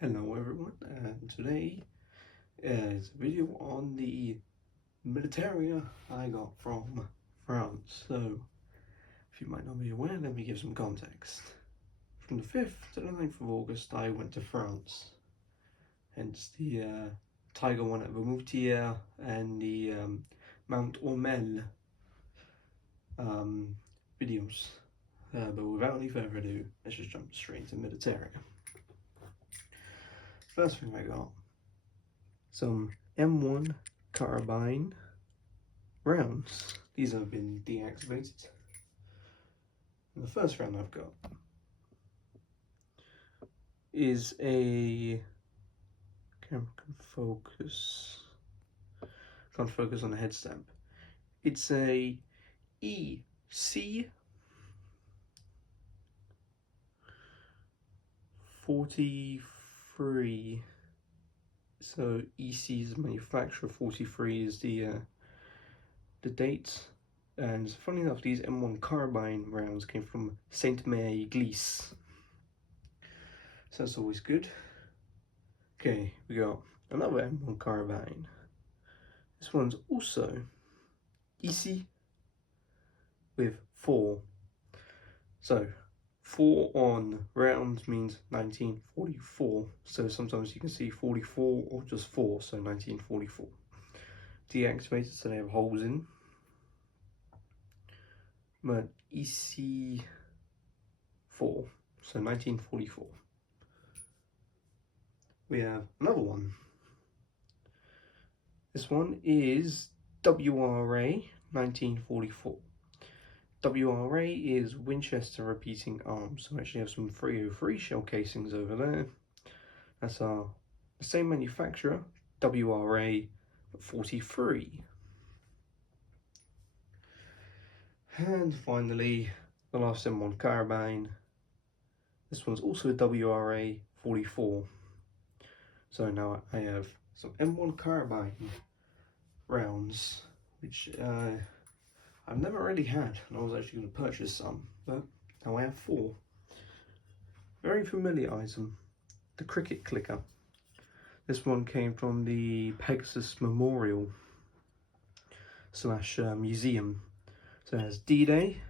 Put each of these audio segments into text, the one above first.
Hello everyone, and today is a video on the Militaria I got from France. So, if you might not be aware, let me give some context. From the 5th to the 9th of August, I went to France. Hence the Tiger one at Militaria and the Mount Ormel videos. But without any further ado, let's just jump straight into Militaria. First thing I got, some M1 carbine rounds. These have been deactivated. And the first round I've got is a camera can focus. Can't focus on the head stamp. It's a EC 43. So EC's manufacturer, 43 is the date. And funny enough, these M1 carbine rounds came from Saint-Mary-Glisse. So that's always good. Okay, we got another M1 carbine. This one's also EC with 4. So 4 on rounds means 1944. So sometimes you can see 44 or just 4, so 1944. Deactivated, so they have holes in. But EC4, so 1944. We have another one. This one is WRA 1944. WRA is Winchester Repeating Arms. So I actually have some 303 shell casings over there. That's the same manufacturer, WRA 43. And finally, the last M1 carbine. This one's also WRA 44. So now I have some M1 carbine rounds, which I've never really had, and I was actually going to purchase some, but now I have 4. Very familiar item, the cricket clicker. This one came from the Pegasus Memorial / museum. So it has D-Day,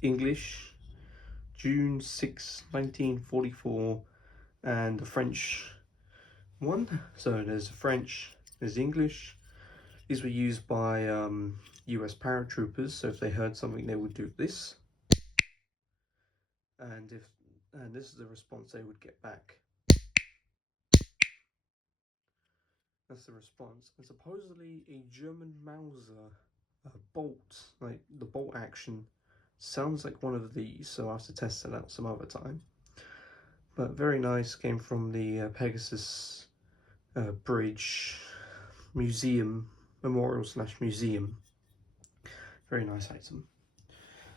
English, June 6, 1944, and the French one. So there's the French, there's the English. These were used by US paratroopers, so if they heard something they would do this. And this is the response they would get back. That's the response. And supposedly a German Mauser bolt, like the bolt action, sounds like one of these, so I'll have to test it out some other time. But very nice, came from the Pegasus Bridge Museum, Memorial / museum. Very nice item.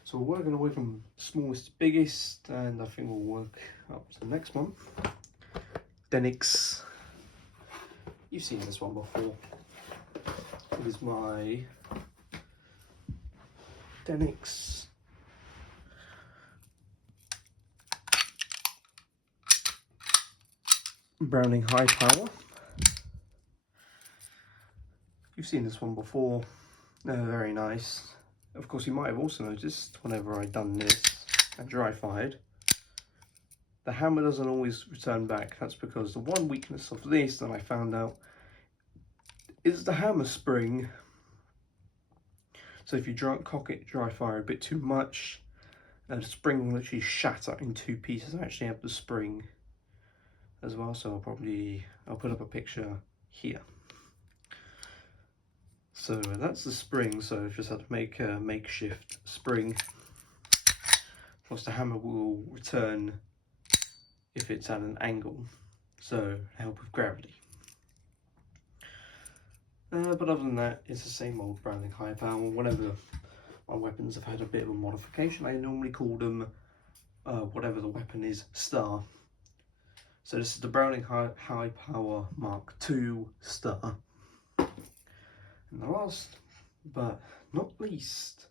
So we're working our way from smallest to biggest, and I think we'll work up to the next one. Denix. You've seen this one before. It is my Denix Browning High Power. You've seen this one before. Very nice. Of course, you might have also noticed whenever I've done this and dry fired, the hammer doesn't always return back. That's because the one weakness of this that I found out is the hammer spring. So if you cock it dry fire a bit too much, the spring will literally shatter in 2 pieces. I actually have the spring as well, so I'll put up a picture here. So that's the spring, so I've just had to make a makeshift spring. Of course, the hammer will return if it's at an angle, so help with gravity. But other than that, it's the same old Browning High Power. Whenever my weapons have had a bit of a modification, I normally call them, whatever the weapon is, Star. So this is the Browning High Power Mark II Star. And the last, but not least,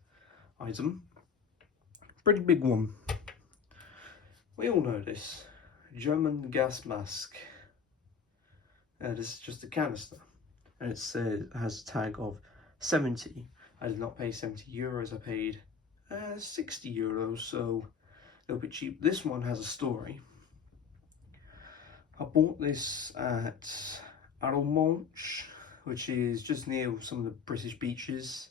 item, pretty big one. We all know this, German gas mask. This is just a canister, and it has a tag of 70. I did not pay €70. I paid €60, so a little bit cheap. This one has a story. I bought this at Arromanches, which is just near some of the British beaches.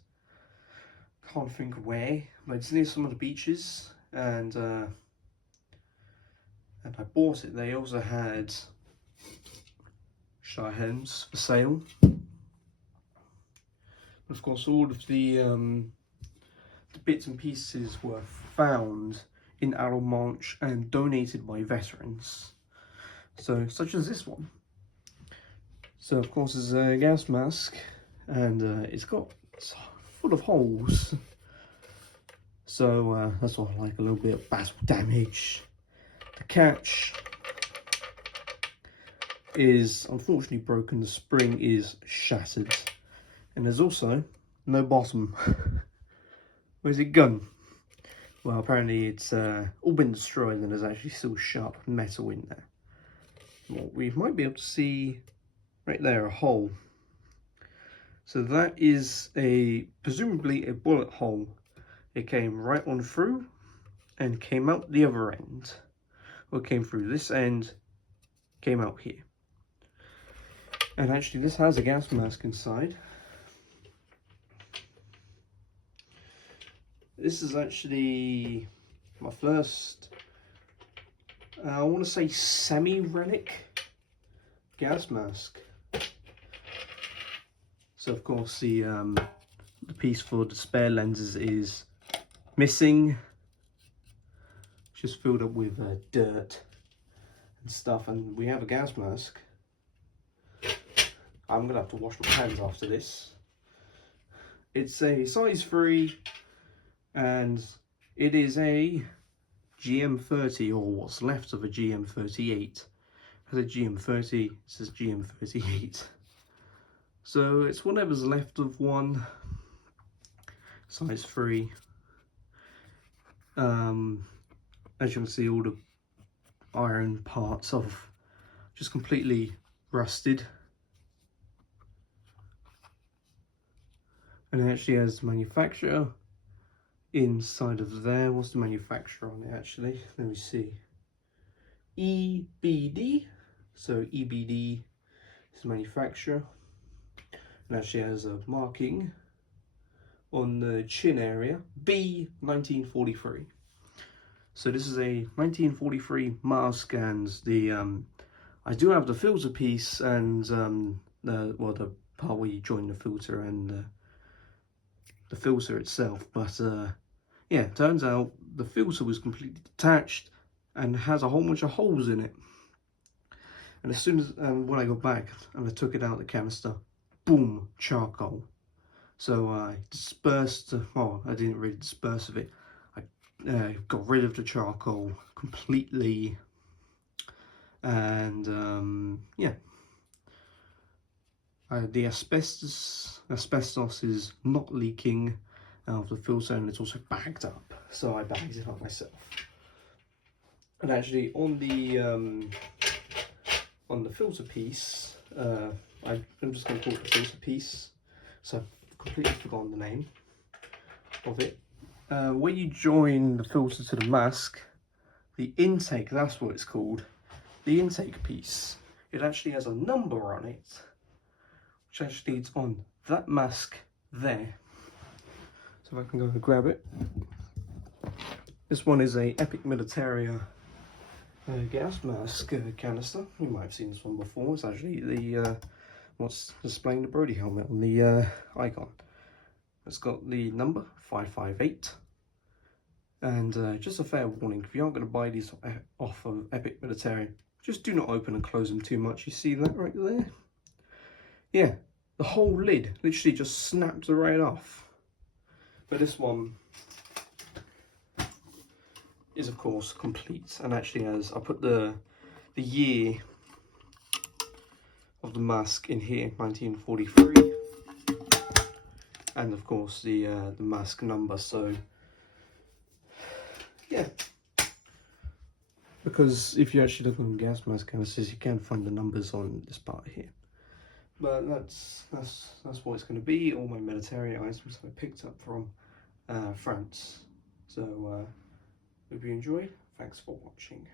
Can't think where, but it's near some of the beaches, and I bought it. They also had Shirehens for sale. Of course, all of the bits and pieces were found in Arromanches and donated by veterans. So, such as this one. So, of course, it's a gas mask, and it's full of holes. So that's all, like a little bit of battle damage. The catch is unfortunately broken. The spring is shattered, and there's also no bottom. Where's it gone? Well, apparently it's all been destroyed, and there's actually still sharp metal in there. Well, we might be able to see right there a hole. So that is presumably a bullet hole. It came right on through and came out the other end. Or came through this end, came out here. And actually this has a gas mask inside. This is actually my first, I want to say, semi-relic gas mask. So of course the piece for the spare lenses is missing. Just filled up with dirt and stuff, and we have a gas mask. I'm gonna have to wash my hands after this. It's a size 3, and it is a GM30, or what's left of a GM38. It has a GM30, it says GM38. So it's whatever's left of one, size 3. As you can see, all the iron parts of just completely rusted. And it actually has the manufacturer inside of there. What's the manufacturer on it actually? Let me see. EBD. So EBD is the manufacturer. And actually has a marking on the chin area, B1943. So this is a 1943 mask, and the I do have the filter piece and the part where you join the filter and the filter itself. But yeah, it turns out the filter was completely detached and has a whole bunch of holes in it. And as soon as when I got back and I took it out of the canister, boom, charcoal. So I dispersed, well, I didn't really disperse of it. I got rid of the charcoal completely, and yeah, the asbestos is not leaking out of the filter, and it's also bagged up. So I bagged it up myself. And actually, on the filter piece, I'm just going to call it the filter piece. So I've completely forgotten the name of it. When you join the filter to the mask, the intake, that's what it's called, the intake piece, it actually has a number on it, which actually is on that mask there. So if I can go and grab it. This one is a Epic Militaria gas mask canister. You might have seen this one before. It's actually the what's displaying the Brody helmet on the icon. It's got the number 558. And just a fair warning, if you aren't going to buy these off of Epic Militaria, just do not open and close them too much. You see that right there? Yeah, the whole lid literally just snapped right off. But this one is of course complete, and actually has, I put the year of the mask in here, 1943, and of course the mask number. So yeah, because if you actually look on gas mask canisters, you can find the numbers on this part here. But that's what it's going to be. All my Militaria items I picked up from France. So hope you enjoyed. Thanks for watching.